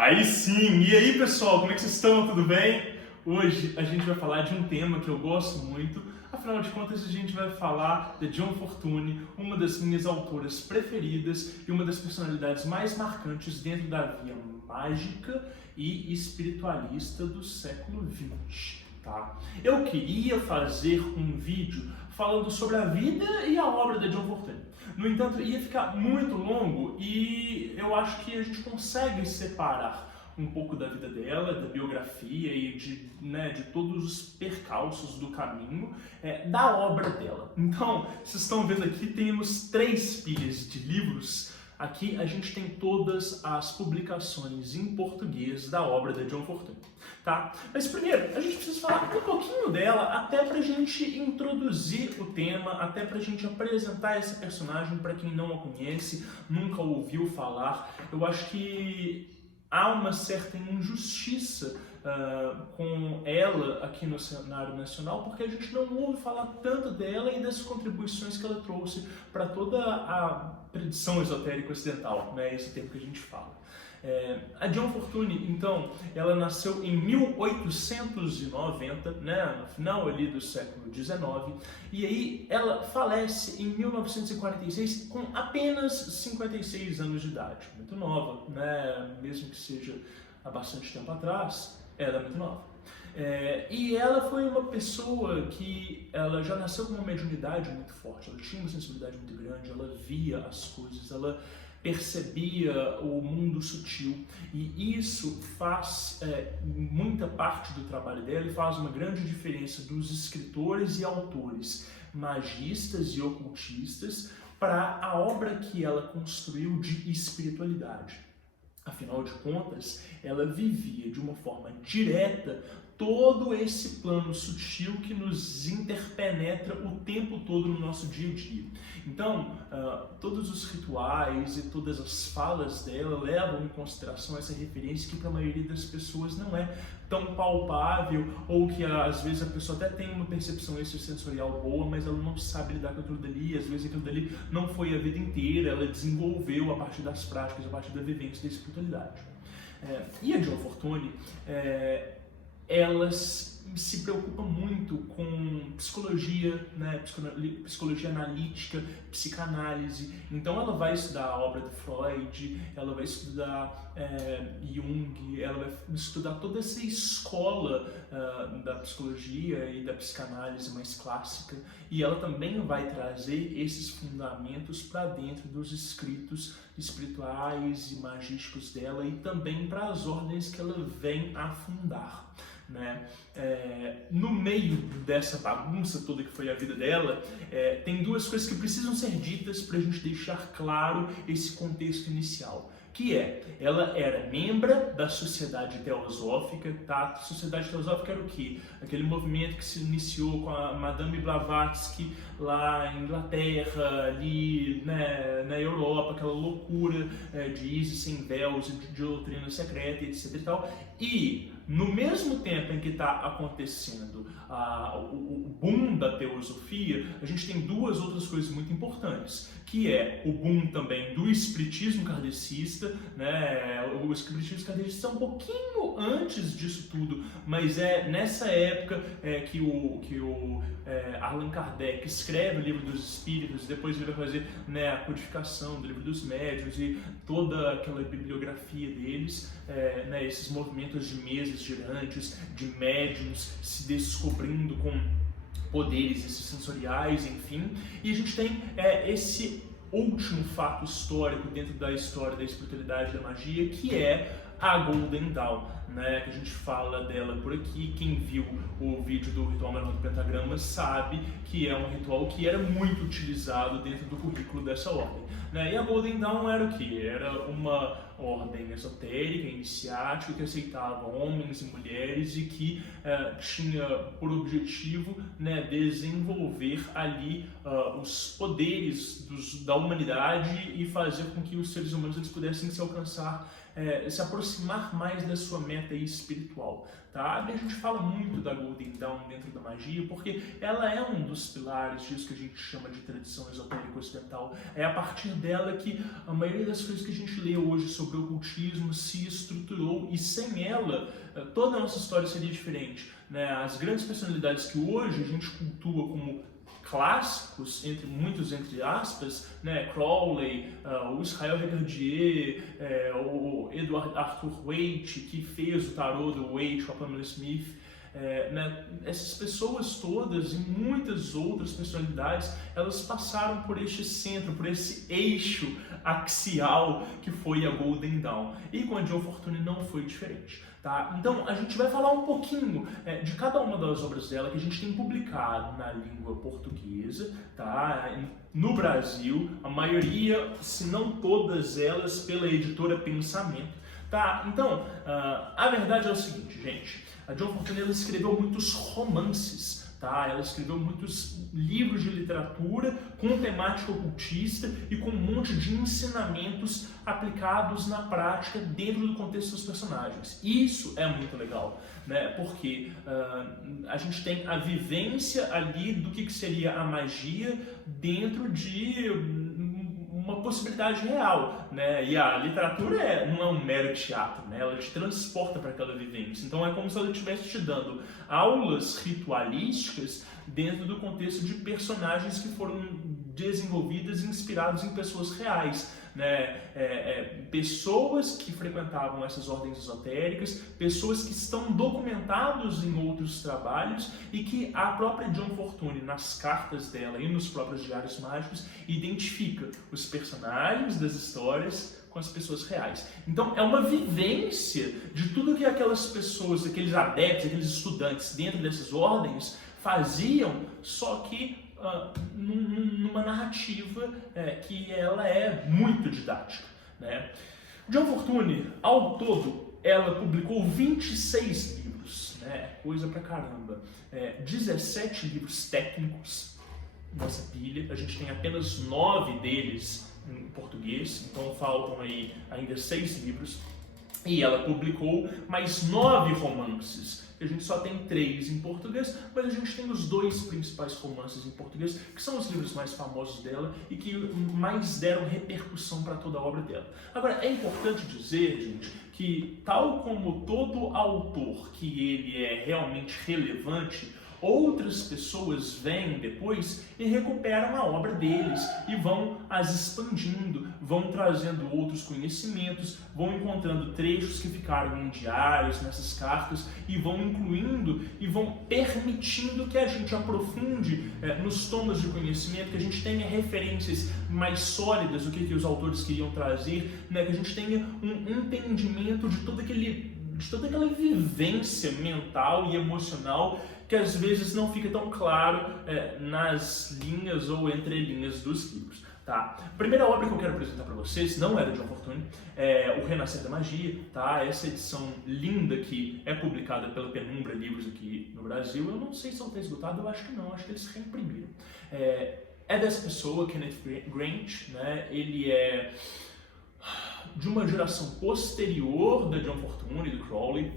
Aí sim! E aí, pessoal, como é que vocês estão? Tudo bem? Hoje a gente vai falar de um tema que eu gosto muito. Afinal de contas, a gente vai falar de John Fortune, uma das minhas autoras preferidas e uma das personalidades mais marcantes dentro da via mágica e espiritualista do século XX. Tá? Eu queria fazer um vídeo falando sobre a vida e a obra de John Fortune. No entanto, ia ficar muito longo e eu acho que a gente consegue separar um pouco da vida dela, da biografia e de todos os percalços do caminho da obra dela. Então, vocês estão vendo aqui, temos 3 pilhas de livros. Aqui a gente tem todas as publicações em português da obra de John Fortune, tá? Mas primeiro, a gente precisa falar um pouquinho dela, até pra gente introduzir o tema, até pra gente apresentar essa personagem para quem não a conhece, nunca ouviu falar. Eu acho que há uma certa injustiça com ela aqui no cenário nacional, porque a gente não ouve falar tanto dela e das contribuições que ela trouxe para toda a tradição esotérica ocidental, né? Esse termo que a gente fala. A John Fortune, então, ela nasceu em 1890, né, no final ali do século XIX, e aí ela falece em 1946 com apenas 56 anos de idade, muito nova, né, mesmo que seja há bastante tempo atrás, ela é muito nova. E ela foi uma pessoa que ela já nasceu com uma mediunidade muito forte, ela tinha uma sensibilidade muito grande, ela via as coisas, ela percebia o mundo sutil, e isso faz muita parte do trabalho dela e faz uma grande diferença dos escritores e autores, magistas e ocultistas, para a obra que ela construiu de espiritualidade. Afinal de contas, ela vivia de uma forma direta todo esse plano sutil que nos interpenetra o tempo todo no nosso dia a dia. Então, todos os rituais e todas as falas dela levam em consideração essa referência que para a maioria das pessoas não é tão palpável, ou que às vezes a pessoa até tem uma percepção extrasensorial boa, mas ela não sabe lidar com aquilo dali, às vezes aquilo dali não foi a vida inteira, ela desenvolveu a partir das práticas, a partir da vivência da espiritualidade. E a John Fortune, elas se preocupa muito com psicologia, né, psicologia analítica, psicanálise. Então ela vai estudar a obra de Freud, ela vai estudar Jung, ela vai estudar toda essa escola da psicologia e da psicanálise mais clássica, e ela também vai trazer esses fundamentos para dentro dos escritos espirituais e magísticos dela, e também para as ordens que ela vem a fundar. Né? No meio dessa bagunça toda que foi a vida dela, tem 2 coisas que precisam ser ditas para a gente deixar claro esse contexto inicial. Que ela era membro da Sociedade Teosófica, tá? A Sociedade Teosófica era o quê? Aquele movimento que se iniciou com a Madame Blavatsky lá em Inglaterra, ali, né, na Europa, aquela loucura de Isis sem véus, de doutrina secreta, etc e tal. E no mesmo tempo em que está acontecendo o boom da teosofia, a gente tem 2 outras coisas muito importantes, que é o boom também do espiritismo kardecista, né? O espiritismo kardecista é um pouquinho antes disso tudo, mas é nessa época que o Allan Kardec escreve o Livro dos Espíritos, depois ele vai fazer, né, a codificação do Livro dos Médiuns e toda aquela bibliografia deles, né, esses movimentos de mesas girantes, de médiuns se descobrindo com poderes sensoriais, enfim. E a gente tem esse último fato histórico dentro da história da espiritualidade e da magia, que é a Golden Dawn, né, que a gente fala dela por aqui. Quem viu o vídeo do Ritual Menor do Pentagrama sabe que é um ritual que era muito utilizado dentro do currículo dessa ordem, né? E a Golden Dawn era o que? Era uma ordem esotérica, iniciática, que aceitava homens e mulheres e que tinha por objetivo, né, desenvolver ali os poderes da humanidade e fazer com que os seres humanos eles pudessem se aproximar mais da sua meta espiritual, tá? E a gente fala muito da Golden Dawn dentro da magia porque ela é um dos pilares disso que a gente chama de tradição esotérica ocidental. É a partir dela que a maioria das coisas que a gente lê hoje sobre o ocultismo se estruturou criou, e sem ela, toda a nossa história seria diferente, né? As grandes personalidades que hoje a gente cultua como clássicos, muitos entre aspas, né? Crowley, o Israel Regardie, o Edward Arthur Waite, que fez o tarô do Waite com a Pamela Smith, né? Essas pessoas todas e muitas outras personalidades, elas passaram por este centro, por esse eixo axial que foi a Golden Dawn. E com a John Fortune não foi diferente. Tá? Então a gente vai falar um pouquinho de cada uma das obras dela que a gente tem publicado na língua portuguesa, tá? No Brasil, a maioria, se não todas elas, pela editora Pensamento. Tá? Então, a verdade é o seguinte, gente, a John Fortune ela escreveu muitos romances. Tá? Ela escreveu muitos livros de literatura com temática ocultista e com um monte de ensinamentos aplicados na prática dentro do contexto dos personagens. Isso é muito legal, né? Porque a gente tem a vivência ali do que seria a magia dentro de uma possibilidade real, né? E a literatura não é um mero teatro, né? Ela te transporta para aquela vivência. Então é como se ela estivesse te dando aulas ritualísticas dentro do contexto de personagens que foram desenvolvidas e inspirados em pessoas reais, né? Pessoas que frequentavam essas ordens esotéricas, pessoas que estão documentados em outros trabalhos e que a própria John Fortune, nas cartas dela e nos próprios diários mágicos, identifica os personagens das histórias com as pessoas reais. Então é uma vivência de tudo que aquelas pessoas, aqueles adeptos, aqueles estudantes dentro dessas ordens faziam, só que numa narrativa que ela é muito didática, né? John Fortune, ao todo, ela publicou 26 livros, né? Coisa pra caramba. 17 livros técnicos, nossa pilha, a gente tem apenas 9 deles em português, então faltam aí ainda 6 livros. E ela publicou mais 9 romances. A gente só tem 3 em português, mas a gente tem os 2 principais romances em português, que são os livros mais famosos dela e que mais deram repercussão para toda a obra dela. Agora, é importante dizer, gente, que tal como todo autor que ele é realmente relevante, outras pessoas vêm depois e recuperam a obra deles e vão as expandindo, vão trazendo outros conhecimentos, vão encontrando trechos que ficaram em diários, nessas cartas, e vão incluindo e vão permitindo que a gente aprofunde nos tomas de conhecimento, que a gente tenha referências mais sólidas do que os autores queriam trazer, né? Que a gente tenha um entendimento de toda aquela vivência mental e emocional que às vezes não fica tão claro nas linhas ou entrelinhas dos livros. Tá? A primeira obra que eu quero apresentar para vocês não é da John Fortune, é O Renascer da Magia, tá? Essa edição linda que é publicada pela Penumbra Livros aqui no Brasil. Eu não sei se ela está esgotada, eu acho que não, acho que eles reimprimiram. É dessa pessoa, Kenneth Grant, né? Ele é de uma geração posterior da John Fortune e do Crowley,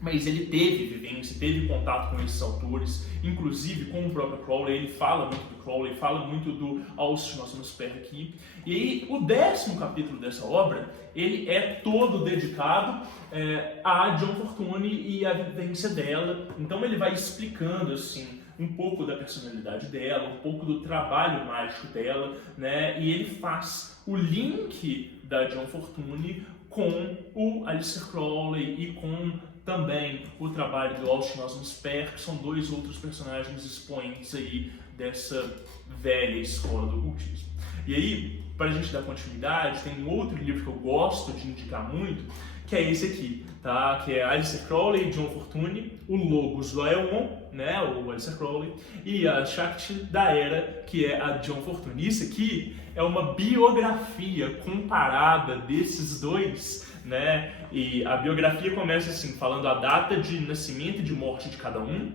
mas ele teve vivência, teve contato com esses autores, inclusive com o próprio Crowley. Ele fala muito do Crowley, fala muito do Austin Nós aqui. E aí, o 10º capítulo dessa obra, ele é todo dedicado a John Fortune e a vivência dela. Então ele vai explicando assim um pouco da personalidade dela, um pouco do trabalho mágico dela, né? E ele faz o link da John Fortune com o Aleister Crowley e com também o trabalho do Austin Osman que são 2 outros personagens expoentes aí dessa velha escola do ocultismo. E aí, para a gente dar continuidade, tem um outro livro que eu gosto de indicar muito, que é esse aqui, tá? Que é Aleister Crowley e John Fortune, o Logos do Aeon, né? O Aleister Crowley, e a Shakti da Era, que é a John Fortune. Isso aqui é uma biografia comparada desses 2, né? E a biografia começa assim, falando a data de nascimento e de morte de cada um,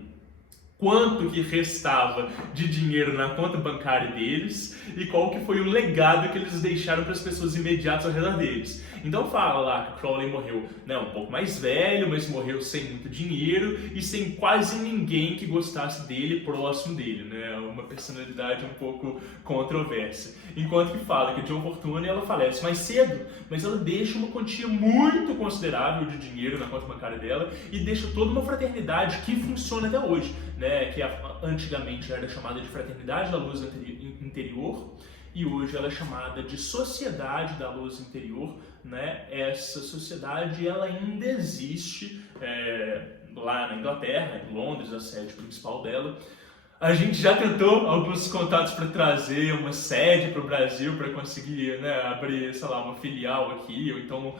quanto que restava de dinheiro na conta bancária deles e qual que foi o legado que eles deixaram para as pessoas imediatas ao redor deles. Então fala lá que Crowley morreu, né, um pouco mais velho, mas morreu sem muito dinheiro e sem quase ninguém que gostasse dele, próximo dele, né, uma personalidade um pouco controversa. Enquanto que fala que John Fortune ela falece mais cedo, mas ela deixa uma quantia muito considerável de dinheiro na conta bancária dela e deixa toda uma fraternidade que funciona até hoje, né, que antigamente era chamada de Fraternidade da Luz Interior e hoje ela é chamada de Sociedade da Luz Interior, né? Essa sociedade ela ainda existe lá na Inglaterra, em Londres, a sede principal dela. A gente já tentou alguns contatos para trazer uma sede para o Brasil, para conseguir, né, abrir, sei lá, uma filial aqui, ou então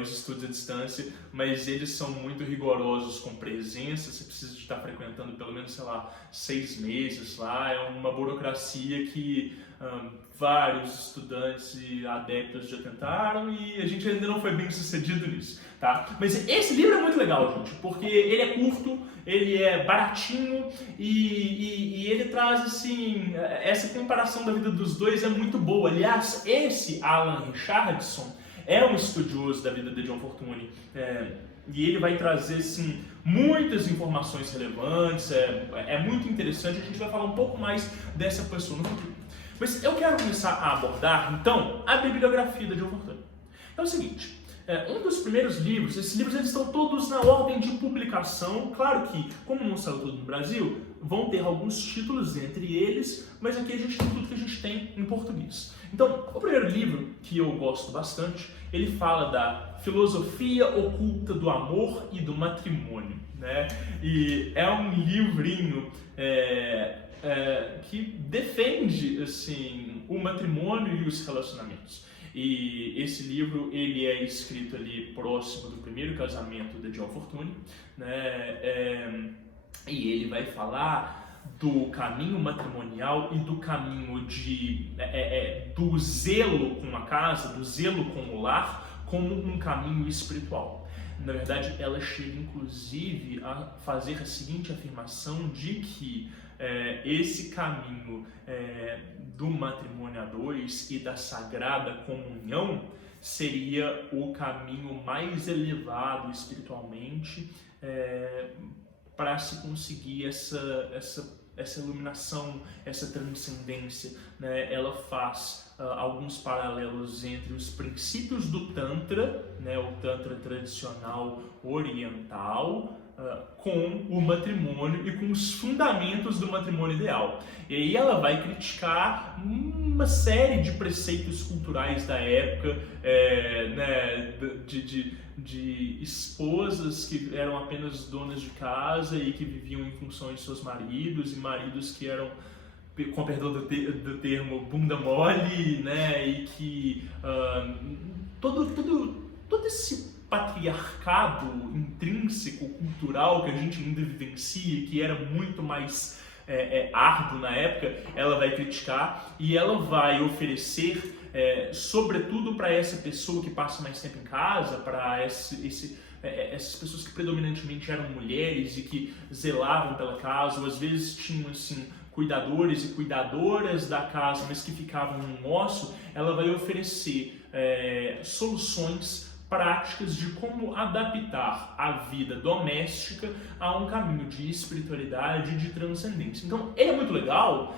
os estudos à distância, mas eles são muito rigorosos com presença, você precisa de estar frequentando pelo menos, sei lá, 6 meses lá, é uma burocracia que vários estudantes e adeptos já tentaram e a gente ainda não foi bem sucedido nisso, tá? Mas esse livro é muito legal, gente, porque ele é curto, ele é baratinho e ele traz, assim, essa comparação da vida dos dois é muito boa. Aliás, esse Alan Richardson é um estudioso da vida de John Fortune, e ele vai trazer, assim, muitas informações relevantes, é muito interessante, a gente vai falar um pouco mais dessa pessoa no futuro. Mas eu quero começar a abordar, então, a bibliografia da John Fortune. É o seguinte, um dos primeiros livros, esses livros eles estão todos na ordem de publicação, claro que, como não saiu tudo no Brasil, vão ter alguns títulos entre eles, mas aqui a gente tem tudo que a gente tem em português. Então, o primeiro livro, que eu gosto bastante, ele fala da filosofia oculta do amor e do matrimônio, né? E é um livrinho que defende, assim, o matrimônio e os relacionamentos. E esse livro ele é escrito ali próximo do primeiro casamento de John Fortune, né? E ele vai falar do caminho matrimonial e do caminho do zelo com a casa, do zelo com o lar, como um caminho espiritual. Na verdade, ela chega inclusive a fazer a seguinte afirmação de que esse caminho do matrimônio a dois e da sagrada comunhão seria o caminho mais elevado espiritualmente para se conseguir essa iluminação, essa transcendência, né? Ela faz alguns paralelos entre os princípios do Tantra, né? O Tantra tradicional oriental, com o matrimônio e com os fundamentos do matrimônio ideal. E aí ela vai criticar uma série de preceitos culturais da época, né, de esposas que eram apenas donas de casa e que viviam em função de seus maridos, e maridos que eram, com perdão do termo, bunda mole, né, e que todo esse patriarcado intrínseco, cultural que a gente ainda vivencia, que era muito mais árduo na época, ela vai criticar e ela vai oferecer, sobretudo para essa pessoa que passa mais tempo em casa, para essas pessoas que predominantemente eram mulheres e que zelavam pela casa, ou às vezes tinham, assim, cuidadores e cuidadoras da casa, mas que ficavam no ócio, ela vai oferecer soluções práticas de como adaptar a vida doméstica a um caminho de espiritualidade e de transcendência. Então, ele é muito legal,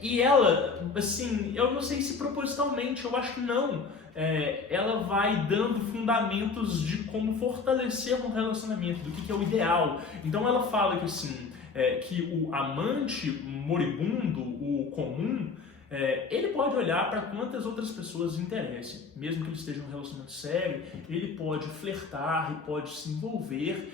e ela, assim, eu não sei se propositalmente, eu acho que não, ela vai dando fundamentos de como fortalecer um relacionamento, do que é o ideal. Então ela fala que, assim, que o amante moribundo, o comum, ele pode olhar para quantas outras pessoas interessem, mesmo que ele esteja em um relacionamento sério, ele pode flertar e pode se envolver,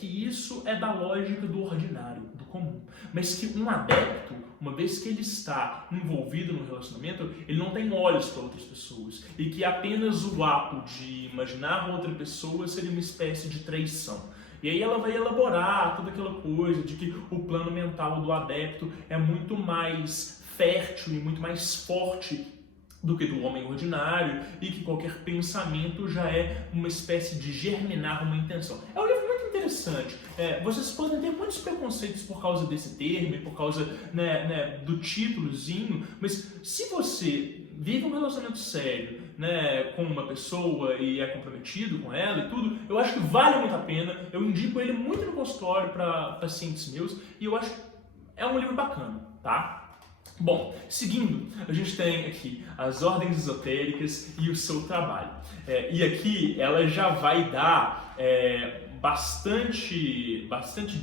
que isso é da lógica do ordinário, do comum. Mas que um adepto, uma vez que ele está envolvido no relacionamento, ele não tem olhos para outras pessoas, e que apenas o ato de imaginar outra pessoa seria uma espécie de traição. E aí ela vai elaborar toda aquela coisa de que o plano mental do adepto é muito mais fértil e muito mais forte do que do homem ordinário, e que qualquer pensamento já é uma espécie de germinar uma intenção. É um livro muito interessante. interessante. Vocês podem ter muitos preconceitos por causa desse termo, por causa do títulozinho, mas se você vive um relacionamento sério, com uma pessoa e é comprometido com ela e tudo, eu acho que vale muito a pena. Eu indico ele muito no consultório para pacientes meus e eu acho que é um livro bacana, tá? Bom, seguindo, a gente tem aqui as ordens esotéricas e o seu trabalho. E aqui ela já vai dar bastante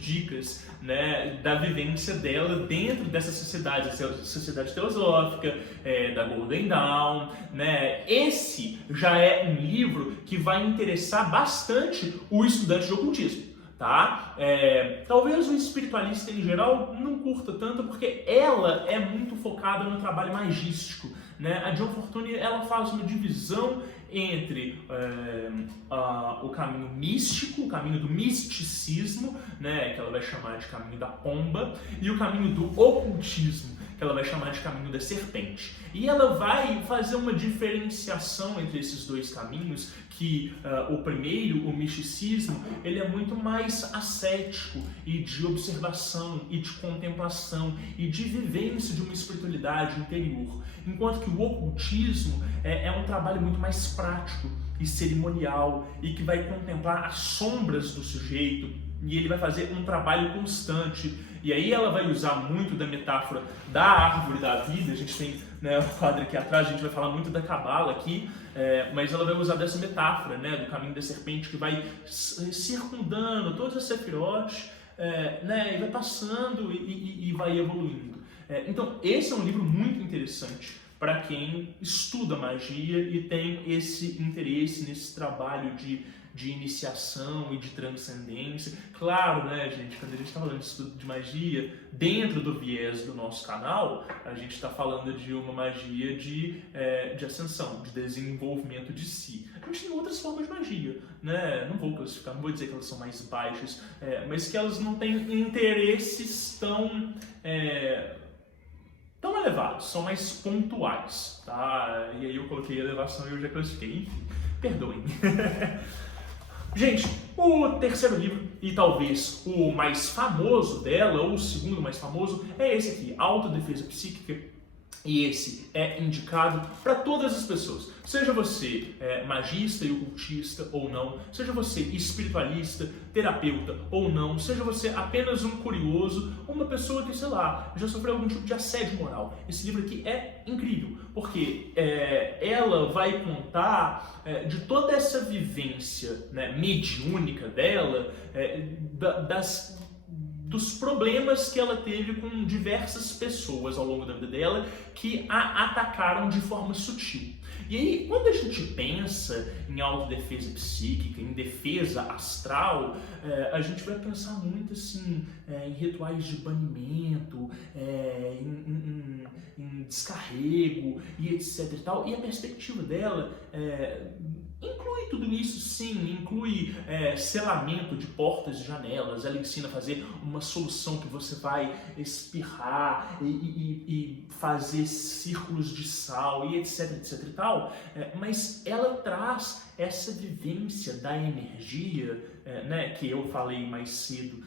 dicas, da vivência dela dentro dessa sociedade, essa sociedade teosófica, da Golden Dawn, Esse já é um livro que vai interessar bastante o estudante de ocultismo. Tá? Talvez o espiritualista em geral não curta tanto, porque ela é muito focada no trabalho magístico. A John Fortune ela faz uma divisão entre o caminho místico, o caminho do misticismo, que ela vai chamar de caminho da pomba, e o caminho do ocultismo, que ela vai chamar de caminho da serpente. E ela vai fazer uma diferenciação entre esses dois caminhos, que o primeiro, o misticismo, ele é muito mais ascético e de observação e de contemplação e de vivência de uma espiritualidade interior, enquanto que o ocultismo é um trabalho muito mais prático e cerimonial e que vai contemplar as sombras do sujeito, e ele vai fazer um trabalho constante. E aí ela vai usar muito da metáfora da árvore da vida. A gente tem o quadro aqui atrás, a gente vai falar muito da Cabala aqui, mas ela vai usar dessa metáfora, do caminho da serpente, que vai circundando todas as sefirot, e vai passando e vai evoluindo. Então esse é um livro muito interessante para quem estuda magia e tem esse interesse nesse trabalho de iniciação e de transcendência. Claro, gente, quando a gente está falando de estudo de magia, dentro do viés do nosso canal, a gente está falando de uma magia de ascensão, de desenvolvimento de si. A gente tem outras formas de magia, não vou classificar, não vou dizer que elas são mais baixas, mas que elas não têm interesses tão elevados, são mais pontuais, tá? E aí eu coloquei elevação e eu já classifiquei, enfim, perdoem. Gente, o terceiro livro, e talvez o mais famoso dela, ou o segundo mais famoso, é esse aqui, Autodefesa Psíquica. E esse é indicado para todas as pessoas, seja você magista e ocultista ou não, seja você espiritualista, terapeuta ou não, seja você apenas um curioso, uma pessoa que, sei lá, já sofreu algum tipo de assédio moral. Esse livro aqui é incrível, porque ela vai contar de toda essa vivência mediúnica dela, dos problemas que ela teve com diversas pessoas ao longo da vida dela que a atacaram de forma sutil. E aí, quando a gente pensa em autodefesa psíquica, em defesa astral, a gente vai pensar muito assim, em rituais de banimento, em descarrego e etc e tal. E a perspectiva dela inclui tudo isso, sim, inclui selamento de portas e janelas. Ela ensina a fazer uma solução que você vai espirrar e fazer círculos de sal e etc e tal, mas ela traz essa vivência da energia, que eu falei mais cedo,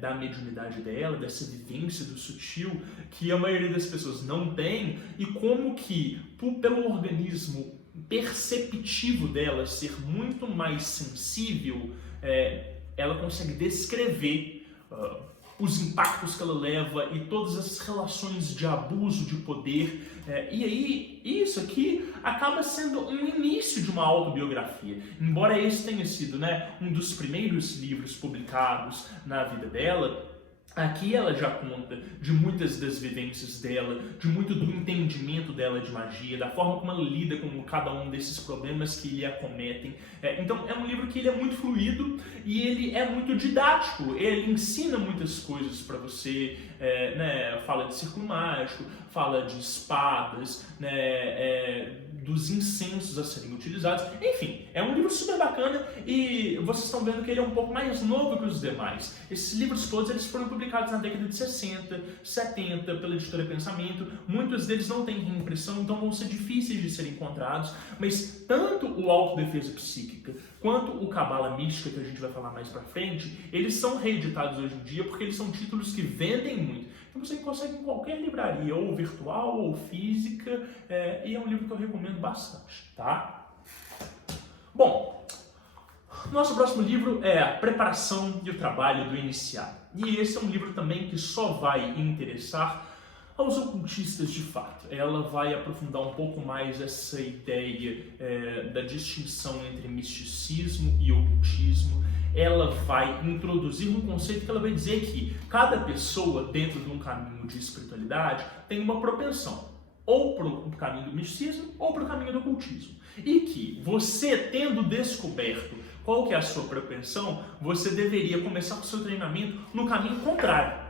da mediunidade dela, dessa vivência do sutil, que a maioria das pessoas não tem, e como que, pelo organismo perceptivo dela ser muito mais sensível, ela consegue descrever os impactos que ela leva e todas as relações de abuso de poder. E aí, isso aqui acaba sendo um início de uma autobiografia. Embora esse tenha sido um dos primeiros livros publicados na vida dela, aqui ela já conta de muitas das vivências dela, de muito do entendimento dela de magia, da forma como ela lida com cada um desses problemas que lhe acometem. Então é um livro que ele é muito fluido e ele é muito didático, ele ensina muitas coisas para você, fala de círculo mágico, fala de espadas, dos incensos a serem utilizados. Enfim, é um livro super bacana e vocês estão vendo que ele é um pouco mais novo que os demais. Esses livros todos eles foram publicados na década de 60, 70 pela editora Pensamento. Muitos deles não têm reimpressão, então vão ser difíceis de serem encontrados, mas tanto o Autodefesa Psíquica quanto o Cabala Mística, que a gente vai falar mais pra frente, eles são reeditados hoje em dia porque eles são títulos que vendem muito. Então você consegue em qualquer livraria, ou virtual ou física, e é um livro que eu recomendo bastante, tá? Bom, nosso próximo livro é A Preparação e o Trabalho do Iniciado. E esse é um livro também que só vai interessar aos ocultistas de fato. Ela vai aprofundar um pouco mais essa ideia da distinção entre misticismo e ocultismo. Ela vai introduzir um conceito que ela vai dizer que cada pessoa dentro de um caminho de espiritualidade tem uma propensão ou para o caminho do misticismo ou para o caminho do ocultismo. E que você tendo descoberto qual que é a sua propensão, você deveria começar o seu treinamento no caminho contrário.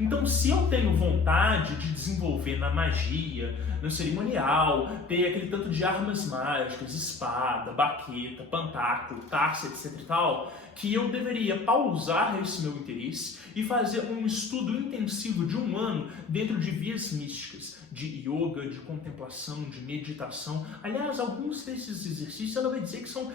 Então, se eu tenho vontade de desenvolver na magia, no cerimonial, ter aquele tanto de armas mágicas, espada, baqueta, pantáculo, taça, etc e tal, que eu deveria pausar esse meu interesse e fazer um estudo intensivo de 1 ano dentro de vias místicas, de yoga, de contemplação, de meditação. Aliás, alguns desses exercícios ela vai dizer que são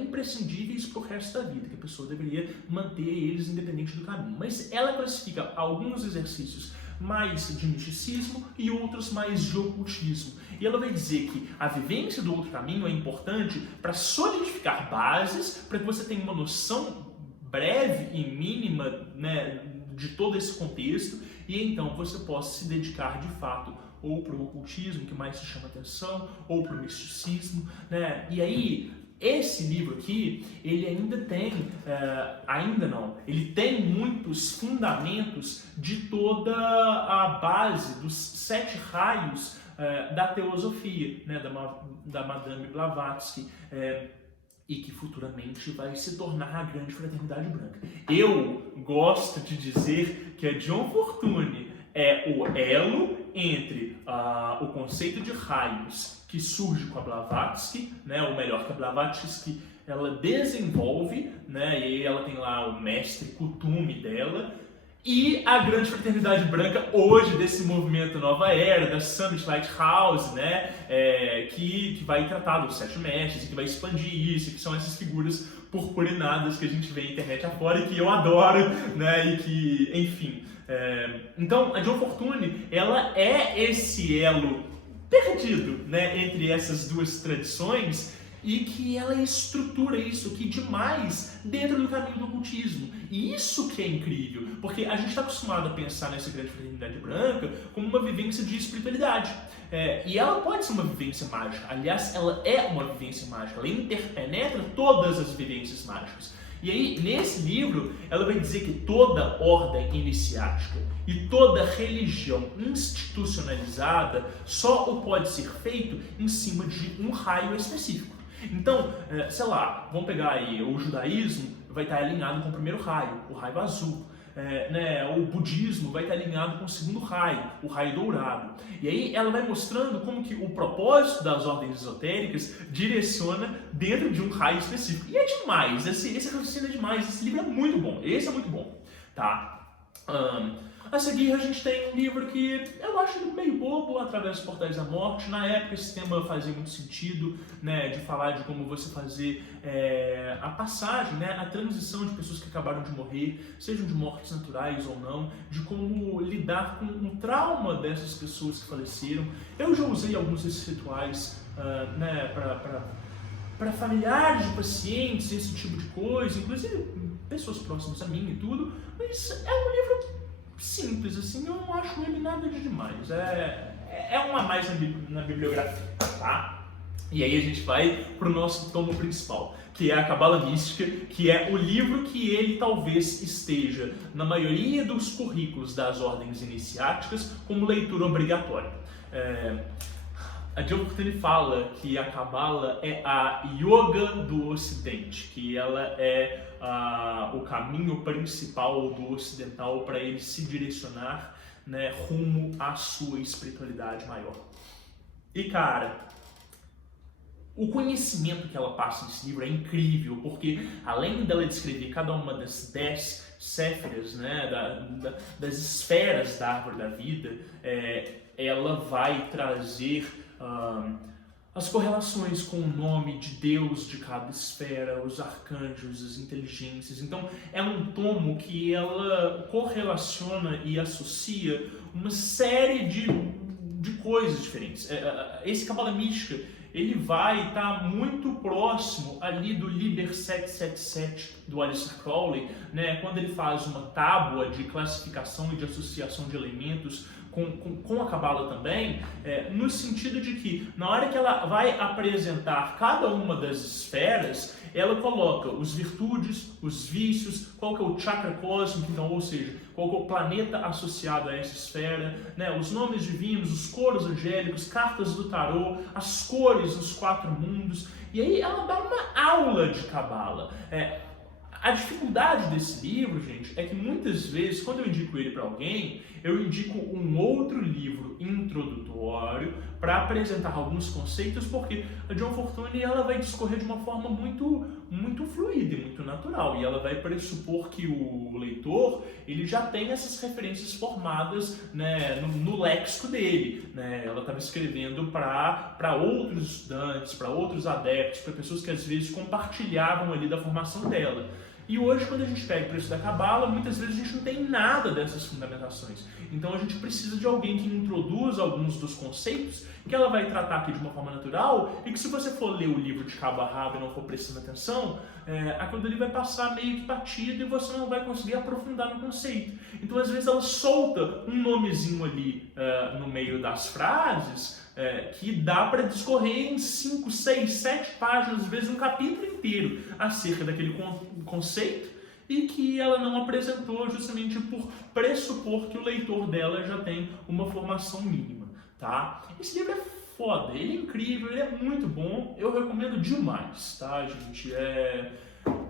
imprescindíveis para o resto da vida, que a pessoa deveria manter eles independente do caminho. Mas ela classifica alguns exercícios mais de misticismo e outros mais de ocultismo. E ela vai dizer que a vivência do outro caminho é importante para solidificar bases, para que você tenha uma noção breve e mínima, né, de todo esse contexto, e então você possa se dedicar de fato ou para o ocultismo, que mais te chama atenção, ou para o misticismo, né? E aí, esse livro aqui, ele ainda tem, ele tem muitos fundamentos de toda a base dos 7 raios da teosofia, né? da Madame Blavatsky, e que futuramente vai se tornar a Grande Fraternidade Branca. Eu gosto de dizer que a John Fortune é o elo entre o conceito de raios que surge com a Blavatsky, né, ou melhor, que a Blavatsky ela desenvolve, né, e aí ela tem lá o mestre Kuthumi dela, e a Grande Fraternidade Branca hoje desse movimento Nova Era, da Summit Lighthouse, né, que vai tratar dos 7 mestres, e que vai expandir isso, que são essas figuras purpurinadas que a gente vê na internet afora e que eu adoro, né, e que, enfim. Então, a John Fortune, ela é esse elo perdido, né, entre essas duas tradições, e que ela estrutura isso aqui demais dentro do caminho do ocultismo. E isso que é incrível, porque a gente está acostumado a pensar nessa Grande Fraternidade Branca como uma vivência de espiritualidade. E ela pode ser uma vivência mágica, aliás, ela é uma vivência mágica, ela interpenetra todas as vivências mágicas. E aí, nesse livro, ela vai dizer que toda ordem iniciática e toda religião institucionalizada só o pode ser feito em cima de um raio específico. Então, sei lá, vamos pegar aí, o judaísmo vai estar alinhado com o primeiro raio, o raio azul. O budismo vai estar alinhado com o segundo raio, o raio dourado. E aí ela vai mostrando como que o propósito das ordens esotéricas direciona dentro de um raio específico. E é demais, esse raciocínio é demais, esse livro é muito bom, esse é muito bom, tá? A seguir a gente tem um livro que eu acho meio bobo, Através dos Portais da Morte. Na época esse tema fazia muito sentido, né, de falar de como você fazer a passagem, né, a transição de pessoas que acabaram de morrer, sejam de mortes naturais ou não, de como lidar com o trauma dessas pessoas que faleceram. Eu já usei alguns desses rituais né, para familiares de pacientes, esse tipo de coisa, inclusive pessoas próximas a mim e tudo, mas é um livro simples, assim, eu não acho ele nada de demais. É uma a mais na bibliografia, tá? E aí a gente vai pro nosso tomo principal, que é a Cabala Mística, que é o livro que ele talvez esteja na maioria dos currículos das ordens iniciáticas como leitura obrigatória. A John Fortune fala que a Cabala é a yoga do Ocidente, que ela é o caminho principal do ocidental para ele se direcionar, né, rumo à sua espiritualidade maior. E cara, o conhecimento que ela passa nesse livro é incrível, porque além dela descrever cada uma das 10 séfiras, né, das esferas da árvore da vida, ela vai trazer as correlações com o nome de Deus de cada esfera, os arcanjos, as inteligências. Então, é um tomo que ela correlaciona e associa uma série de coisas diferentes. Esse Cabala Mística, ele vai estar muito próximo ali do Liber 777 do Aleister Crowley, né, quando ele faz uma tábua de classificação e de associação de elementos com a Cabala também, no sentido de que, na hora que ela vai apresentar cada uma das esferas, ela coloca os virtudes, os vícios, qual que é o chakra cósmico, então, ou seja, qual que é o planeta associado a essa esfera, né, os nomes divinos, os coros angélicos, cartas do tarô, as cores dos 4 mundos, e aí ela dá uma aula de Cabala. A dificuldade desse livro, gente, é que muitas vezes, quando eu indico ele para alguém, eu indico um outro livro introdutório para apresentar alguns conceitos, porque a John Fortune ela vai discorrer de uma forma muito fluida e muito natural, e ela vai pressupor que o leitor ele já tem essas referências formadas, né, no léxico dele, né? Ela estava escrevendo para outros estudantes, para outros adeptos, para pessoas que às vezes compartilhavam ali da formação dela. E hoje, quando a gente pega o preço da Cabala, muitas vezes a gente não tem nada dessas fundamentações. Então a gente precisa de alguém que introduza alguns dos conceitos que ela vai tratar aqui de uma forma natural, e que se você for ler o livro de cabo a rabo e não for prestando atenção, aquilo dali vai passar meio que batido e você não vai conseguir aprofundar no conceito. Então às vezes ela solta um nomezinho ali no meio das frases, que dá para discorrer em 5, 6, 7 páginas, às vezes um capítulo inteiro, acerca daquele conceito, e que ela não apresentou justamente por pressupor que o leitor dela já tem uma formação mínima, tá? Esse livro é foda, ele é incrível, ele é muito bom, eu recomendo demais, tá, gente?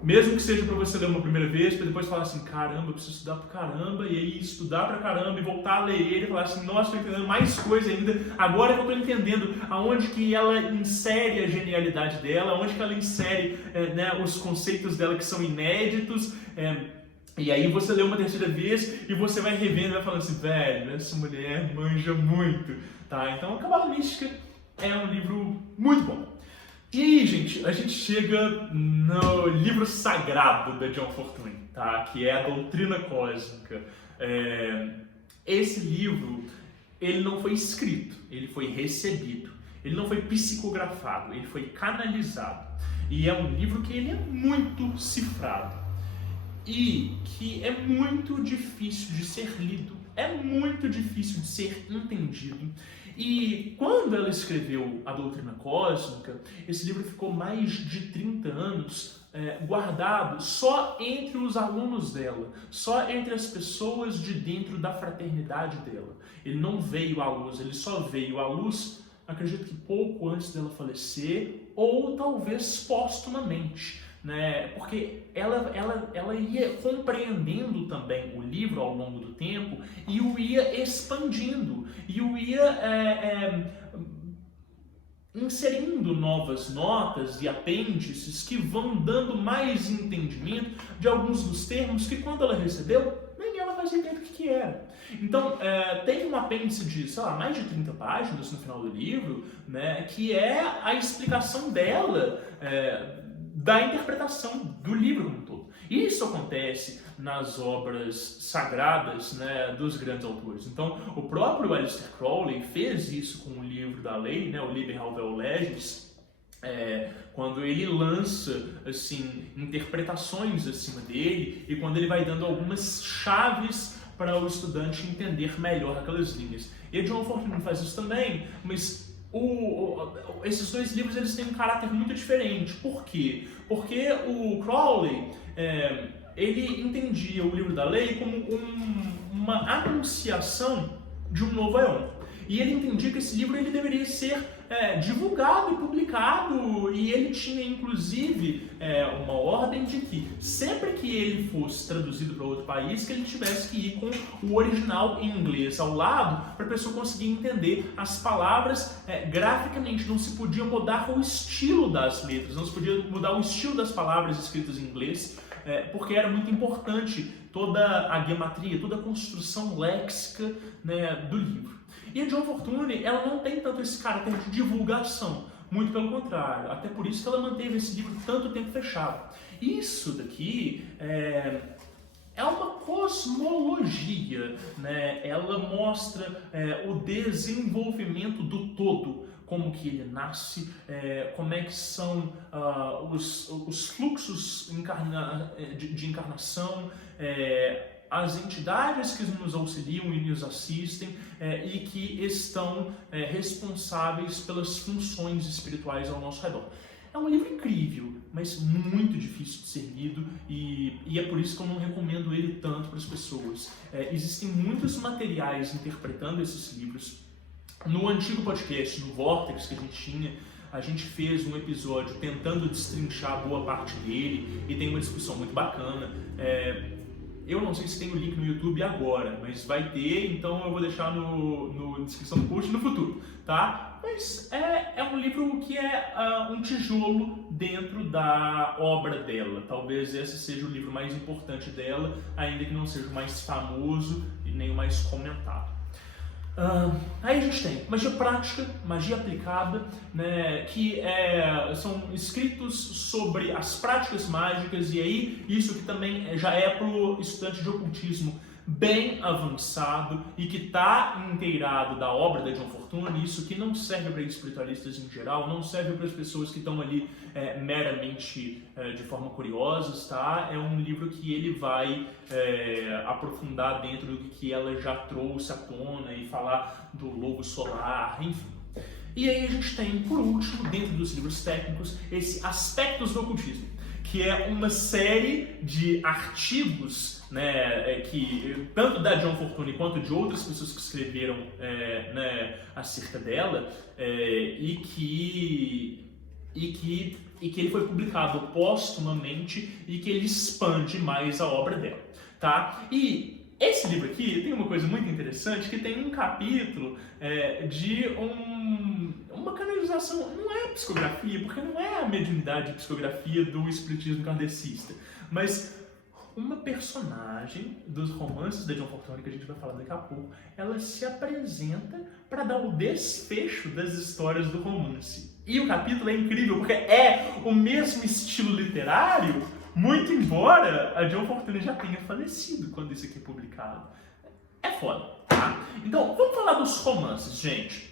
Mesmo que seja para você ler uma primeira vez, para depois falar assim, caramba, eu preciso estudar pra caramba, e aí estudar pra caramba e voltar a ler ele e falar assim, nossa, estou entendendo mais coisa ainda, agora que eu estou entendendo aonde que ela insere a genialidade dela, aonde que ela insere né, os conceitos dela que são inéditos, e aí você lê uma terceira vez e você vai revendo e vai falando assim, velho, essa mulher manja muito, tá? Então, a Cabala Mística é um livro muito bom. E aí, gente, a gente chega no livro sagrado da John Fortune, tá? Que é a Doutrina Cósmica. Esse livro, ele não foi escrito, ele foi recebido. Ele não foi psicografado, ele foi canalizado. E é um livro que ele é muito cifrado. E que é muito difícil de ser lido. É muito difícil de ser entendido. E quando ela escreveu A Doutrina Cósmica, esse livro ficou mais de 30 anos guardado só entre os alunos dela, só entre as pessoas de dentro da fraternidade dela. Ele não veio à luz, ele só veio à luz, acredito que pouco antes dela falecer, ou talvez póstumamente. Né? Porque ela ia compreendendo também o livro ao longo do tempo e o ia expandindo, e o ia inserindo novas notas e apêndices que vão dando mais entendimento de alguns dos termos que quando ela recebeu, nem ela fazia ideia do que era. Então, tem um apêndice de, sei lá, mais de 30 páginas no final do livro, né, que é a explicação dela da interpretação do livro como um todo. Isso acontece nas obras sagradas, né, dos grandes autores. Então, o próprio Aleister Crowley fez isso com o livro da lei, né, o Liber Alvel Legis, quando ele lança assim, interpretações acima dele e quando ele vai dando algumas chaves para o estudante entender melhor aquelas linhas. E a John Fortune faz isso também, mas esses dois livros eles têm um caráter muito diferente. Por quê? Porque o Crowley ele entendia o livro da lei como uma anunciação de um novo éon. E ele entendia que esse livro ele deveria ser divulgado e publicado, e ele tinha inclusive uma ordem de que sempre que ele fosse traduzido para outro país, que ele tivesse que ir com o original em inglês ao lado, para a pessoa conseguir entender as palavras graficamente. Não se podia mudar o estilo das letras, não se podia mudar o estilo das palavras escritas em inglês, porque era muito importante toda a gematria, toda a construção léxica, né, do livro. E a John Fortune, ela não tem tanto esse caráter de divulgação, muito pelo contrário, até por isso que ela manteve esse livro tanto tempo fechado. Isso daqui é uma cosmologia, né? Ela mostra o desenvolvimento do todo, como que ele nasce, como é que são os fluxos de encarnação, as entidades que nos auxiliam e nos assistem e que estão responsáveis pelas funções espirituais ao nosso redor. É um livro incrível, mas muito difícil de ser lido e é por isso que eu não recomendo ele tanto para as pessoas. Existem muitos materiais interpretando esses livros. No antigo podcast, no Vortex que a gente fez um episódio tentando destrinchar boa parte dele e tem uma discussão muito bacana. Eu não sei se tem o link no YouTube agora, mas vai ter, então eu vou deixar na descrição do post no futuro, tá? Mas é um livro que é um tijolo dentro da obra dela. Talvez esse seja o livro mais importante dela, ainda que não seja o mais famoso e nem o mais comentado. Aí a gente tem magia prática, magia aplicada, né, que são escritos sobre as práticas mágicas, e aí isso que também já é para o estudante de ocultismo bem avançado e que está inteirado da obra da John Fortune. Isso que não serve para espiritualistas em geral, não serve para as pessoas que estão ali meramente de forma curiosas, tá? É um livro que ele vai aprofundar dentro do que ela já trouxe à tona e falar do logo solar, enfim. E aí a gente tem, por último, dentro dos livros técnicos, esse Aspectos do Ocultismo, que é uma série de artigos, né, que tanto da John Fortune quanto de outras pessoas que escreveram né, acerca dela, e que ele foi publicado póstumamente e que ele expande mais a obra dela, tá? E esse livro aqui tem uma coisa muito interessante, que tem um capítulo de uma canalização, não é psicografia, porque não é a mediunidade e psicografia do espiritismo kardecista, mas uma personagem dos romances da John Fortune, que a gente vai falar daqui a pouco, ela se apresenta para dar o desfecho das histórias do romance. E o capítulo é incrível, porque é o mesmo estilo literário, muito embora a John Fortune já tenha falecido quando isso aqui é publicado. É foda, tá? Então, vamos falar dos romances, gente.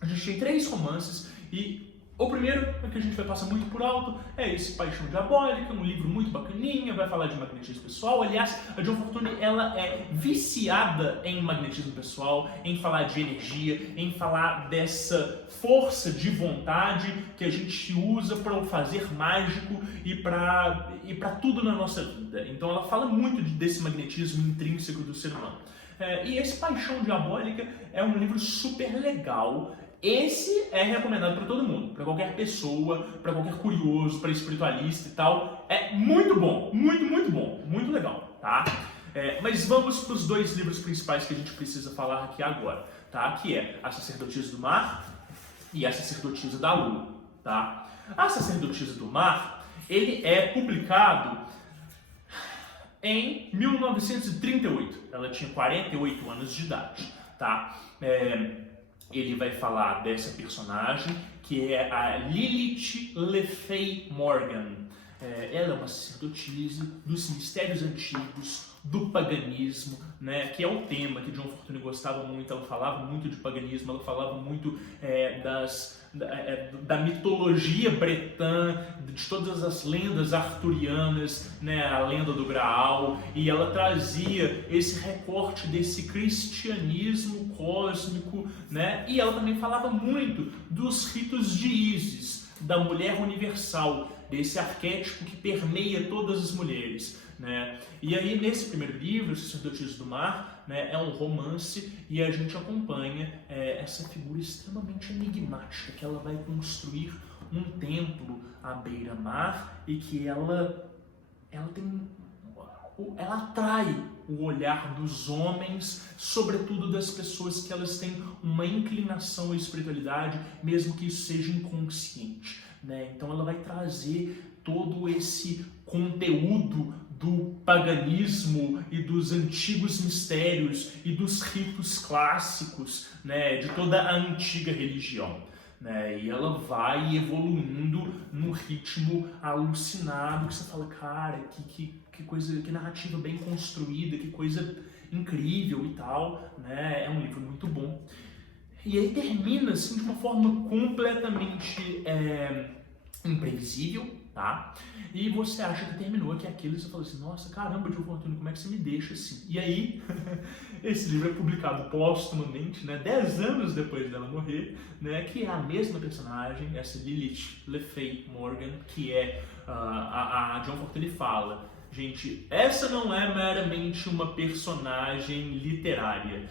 A gente tem 3 romances e o primeiro, que a gente vai passar muito por alto, é esse Paixão Diabólica, um livro muito bacaninha, vai falar de magnetismo pessoal. Aliás, a John Fortune, ela é viciada em magnetismo pessoal, em falar de energia, em falar dessa força de vontade que a gente usa para o fazer mágico e para tudo na nossa vida. Então ela fala muito desse magnetismo intrínseco do ser humano. E esse Paixão Diabólica é um livro super legal. Esse é recomendado para todo mundo, para qualquer pessoa, para qualquer curioso, para espiritualista e tal. É muito bom, muito bom, muito legal, tá? Mas vamos para os 2 livros principais que a gente precisa falar aqui agora, tá? Que é A Sacerdotisa do Mar e A Sacerdotisa da Lua, tá? A Sacerdotisa do Mar, ele é publicado em 1938. Ela tinha 48 anos de idade, tá? Ele vai falar dessa personagem, que é a Lilith LeFay Morgan. Ela é uma sacerdotisa dos mistérios antigos, do paganismo, né, que é o tema que John Fortune gostava muito. Ela falava muito de paganismo, ela falava muito da mitologia bretã, de todas as lendas arturianas, né, a lenda do Graal, e ela trazia esse recorte desse cristianismo cósmico, né, e ela também falava muito dos ritos de Ísis, da mulher universal, desse arquétipo que permeia todas as mulheres. né? E aí, nesse primeiro livro, Sacerdotisas do Mar, né, é um romance e a gente acompanha essa figura extremamente enigmática, que ela vai construir um templo à beira-mar e que ela atrai o olhar dos homens, sobretudo das pessoas que elas têm uma inclinação à espiritualidade, mesmo que isso seja inconsciente, né? Então ela vai trazer todo esse conteúdo do paganismo e dos antigos mistérios e dos ritos clássicos, né, de toda a antiga religião. Né? E ela vai evoluindo num ritmo alucinado, que você fala, cara, que coisa, que narrativa bem construída, que coisa incrível e tal, né? É um livro muito bom. E aí termina assim de uma forma completamente imprevisível, tá? E você acha que terminou, que é aquilo, e você fala assim, nossa, caramba, John Fortune, como é que você me deixa assim? E aí, esse livro é publicado póstumamente, né, 10 anos depois dela morrer, né, que é a mesma personagem, essa Lilith Le Fay Morgan, que é a John Fortune fala, gente, essa não é meramente uma personagem literária,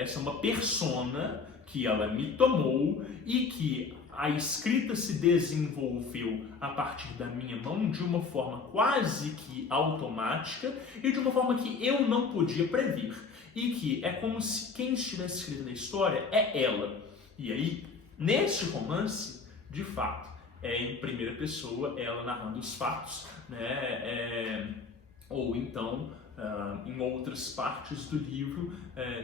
essa é uma persona que ela me tomou e que a escrita se desenvolveu a partir da minha mão de uma forma quase que automática e de uma forma que eu não podia prever. E que é como se quem estivesse escrevendo a história é ela. E aí, neste romance, de fato, é em primeira pessoa ela narrando os fatos, né? Ou então, em outras partes do livro,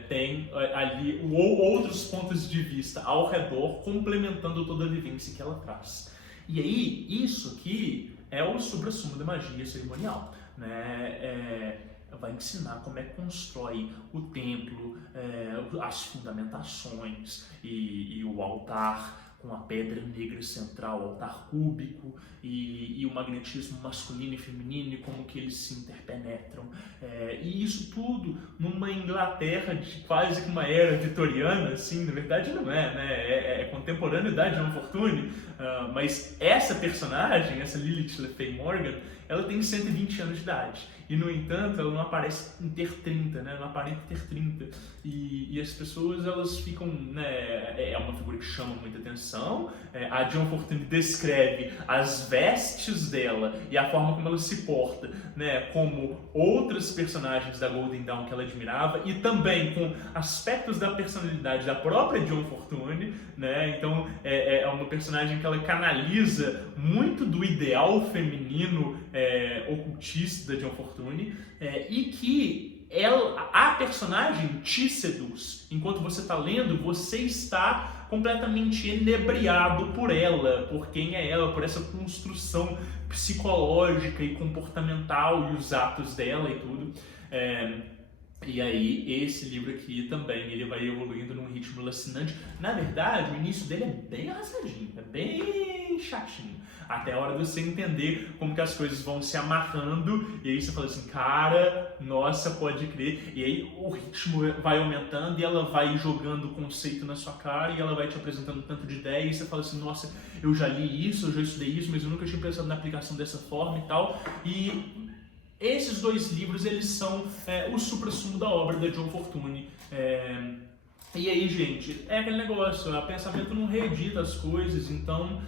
tem ali outros pontos de vista ao redor, complementando toda a vivência que ela traz. E aí, isso aqui é o suprassumo da magia cerimonial, né? Vai ensinar como é que constrói o templo, as fundamentações e o altar, com a pedra negra central, o altar cúbico e o magnetismo masculino e feminino e como que eles se interpenetram. E isso tudo numa Inglaterra de quase que uma era vitoriana, assim, na verdade não é, né? É contemporaneidade de John Fortune, mas essa personagem, essa Lilith Le Fay Morgan, ela tem 120 anos de idade. E, no entanto, ela não aparece em ter 30, né? Não aparenta ter 30. E as pessoas, elas ficam, né? É uma figura que chama muita atenção. A John Fortune descreve as vestes dela e a forma como ela se porta, né? Como outras personagens da Golden Dawn que ela admirava e também com aspectos da personalidade da própria John Fortune, né? Então, é uma personagem que ela canaliza muito do ideal feminino ocultista da John Fortune e que a personagem te seduz. Enquanto você está lendo, você está completamente enebriado por ela, por quem é ela, por essa construção psicológica e comportamental e os atos dela e tudo. E aí, esse livro aqui também, ele vai evoluindo num ritmo alucinante. Na verdade, o início dele é bem arrastadinho, é bem chatinho. Até a hora de você entender como que as coisas vão se amarrando. E aí você fala assim, cara, nossa, pode crer. E aí o ritmo vai aumentando e ela vai jogando o conceito na sua cara e ela vai te apresentando tanto de ideia. E você fala assim, nossa, eu já li isso, eu já estudei isso, mas eu nunca tinha pensado na aplicação dessa forma e tal. E esses dois livros, eles são o suprassumo da obra da John Fortune. E aí, gente, é aquele negócio, o pensamento não reedita as coisas, então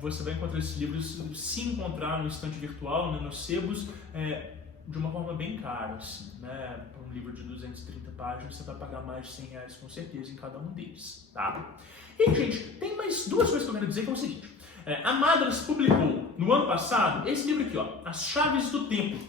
você vai encontrar esses livros, se encontrar no estante virtual, né, nos sebos, de uma forma bem cara, assim, né? Um livro de 230 páginas, você vai pagar mais de R$100 com certeza em cada um deles, tá? E, gente, tem mais duas coisas que eu quero dizer, que é o seguinte. A Madras publicou, no ano passado, esse livro aqui, ó, As Chaves do Templo,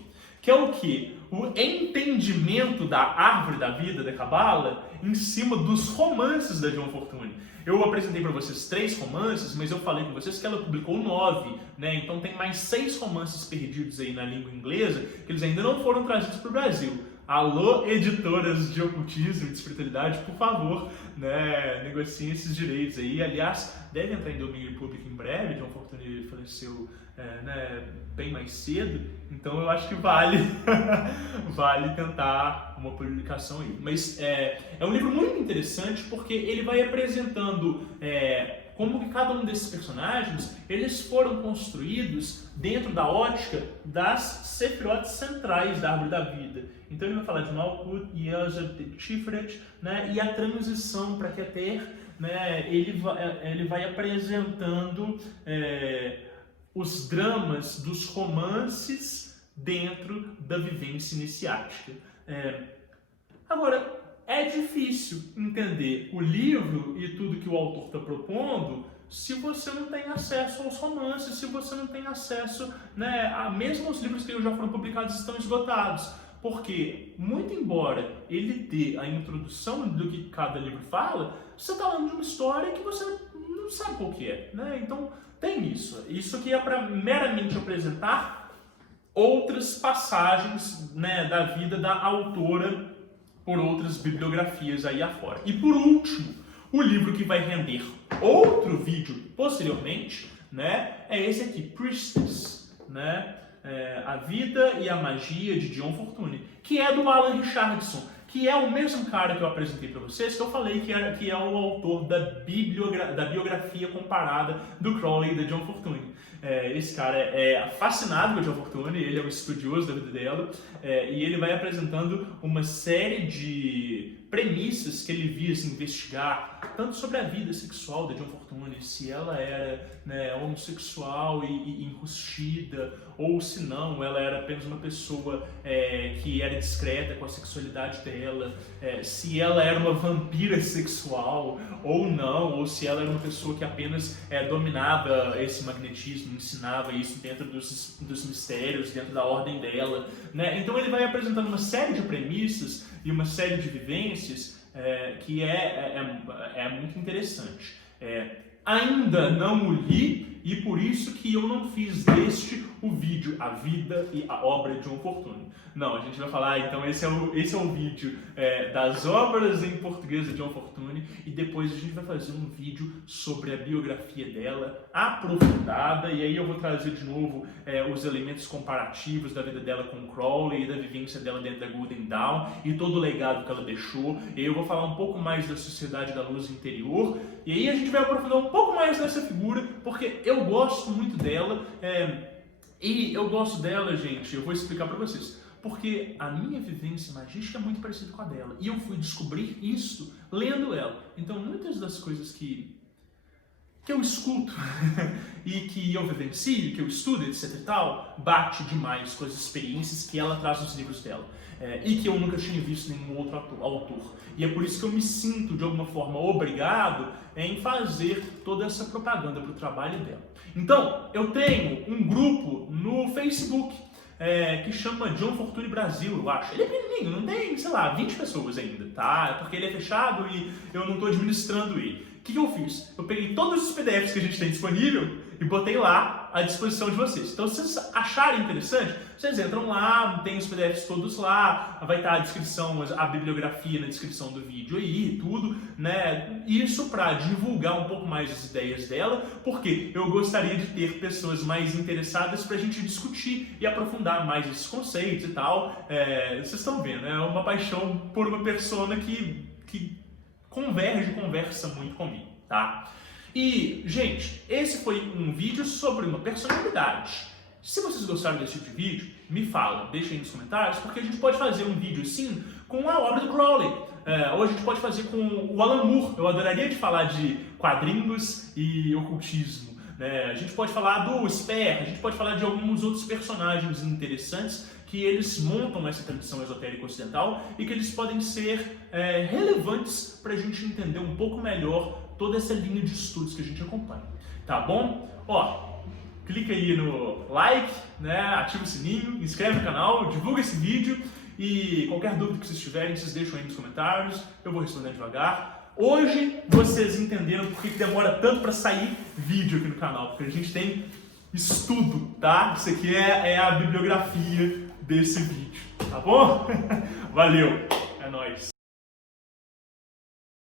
que é o quê? O entendimento da árvore da vida, da Cabala, em cima dos romances da John Fortune. Eu apresentei para vocês 3 romances, mas eu falei com vocês que ela publicou 9, né? Então tem mais 6 romances perdidos aí na língua inglesa, que eles ainda não foram trazidos para o Brasil. Alô, editoras de ocultismo e de espiritualidade, por favor, né, negociem esses direitos aí. Aliás, deve entrar em domínio público em breve. John Fortune faleceu bem mais cedo, então eu acho que vale tentar uma publicação aí. Mas é um livro muito interessante porque ele vai apresentando como que cada um desses personagens, eles foram construídos dentro da ótica das Sefirot centrais da árvore da vida. Então ele vai falar de Malkut, Yesod, Tiferet, né, e a transição para Keter, né, ele vai apresentando os dramas dos romances dentro da vivência iniciática. Agora, é difícil entender o livro e tudo que o autor está propondo se você não tem acesso aos romances, se você não tem acesso, né, mesmo os livros que já foram publicados estão esgotados. Porque, muito embora ele dê a introdução do que cada livro fala, você está falando de uma história que você não sabe qual que é, né? Então, tem isso. Isso aqui é para meramente apresentar outras passagens, né, da vida da autora por outras bibliografias aí afora. E por último, o livro que vai render outro vídeo posteriormente, né, é esse aqui, Priestess, né? A Vida e a Magia de John Fortune, que é do Alan Richardson, que é o mesmo cara que eu apresentei para vocês, que eu falei que é o autor da biografia comparada do Crowley e da John Fortune. Esse cara é fascinado com a John Fortune, ele é um estudioso da vida dela, e ele vai apresentando uma série de premissas que ele visa investigar, tanto sobre a vida sexual da John Fortune, se ela era, né, homossexual e enrustida, ou se não, ela era apenas uma pessoa que era discreta com a sexualidade dela, se ela era uma vampira sexual ou não, ou se ela era uma pessoa que apenas dominava esse magnetismo, ensinava isso dentro dos mistérios, dentro da ordem dela, né? Então ele vai apresentando uma série de premissas e uma série de vivências que é muito interessante. Ainda não o li e por isso que eu não fiz deste o vídeo A Vida e a Obra de John Fortune. Não, a gente vai falar, então esse é o vídeo das obras em português de John Fortune e depois a gente vai fazer um vídeo sobre a biografia dela aprofundada e aí eu vou trazer de novo os elementos comparativos da vida dela com Crowley e da vivência dela dentro da Golden Dawn e todo o legado que ela deixou. E aí eu vou falar um pouco mais da Sociedade da Luz Interior e aí a gente vai aprofundar um pouco mais nessa figura porque eu gosto muito dela e eu gosto dela, gente, eu vou explicar para vocês. Porque a minha vivência magística é muito parecida com a dela. E eu fui descobrir isso lendo ela. Então, muitas das coisas que eu escuto e que eu vivencio, que eu estudo, etc e tal, bate demais com as experiências que ela traz nos livros dela. E que eu nunca tinha visto nenhum outro autor. E é por isso que eu me sinto, de alguma forma, obrigado em fazer toda essa propaganda para o trabalho dela. Então, eu tenho um grupo no Facebook, que chama John Fortune Brasil, eu acho. Ele é pequenininho, não tem, sei lá, 20 pessoas ainda, tá? Porque ele é fechado e eu não estou administrando ele. O que eu fiz? Eu peguei todos os PDFs que a gente tem disponível e botei lá à disposição de vocês. Então, se vocês acharem interessante, vocês entram lá, tem os PDFs todos lá, vai estar a descrição, a bibliografia na descrição do vídeo aí, tudo, né? Isso para divulgar um pouco mais as ideias dela, porque eu gostaria de ter pessoas mais interessadas para a gente discutir e aprofundar mais esses conceitos e tal. Vocês estão vendo, é uma paixão por uma persona que conversa muito comigo, tá? E, gente, esse foi um vídeo sobre uma personalidade. Se vocês gostaram desse tipo de vídeo, me fala, deixa aí nos comentários, porque a gente pode fazer um vídeo assim com a obra do Crowley. Ou a gente pode fazer com o Alan Moore. Eu adoraria de falar de quadrinhos e ocultismo. Né? A gente pode falar do Sper, a gente pode falar de alguns outros personagens interessantes que eles montam essa tradição esotérica ocidental e que eles podem ser relevantes para a gente entender um pouco melhor toda essa linha de estudos que a gente acompanha. Tá bom? Ó, clica aí no like, né? Ativa o sininho, inscreve no canal, divulga esse vídeo e qualquer dúvida que vocês tiverem, vocês deixam aí nos comentários, eu vou responder devagar. Hoje vocês entenderam por que demora tanto para sair vídeo aqui no canal, porque a gente tem estudo, tá? Isso aqui é a bibliografia desse vídeo, tá bom? Valeu, é nóis!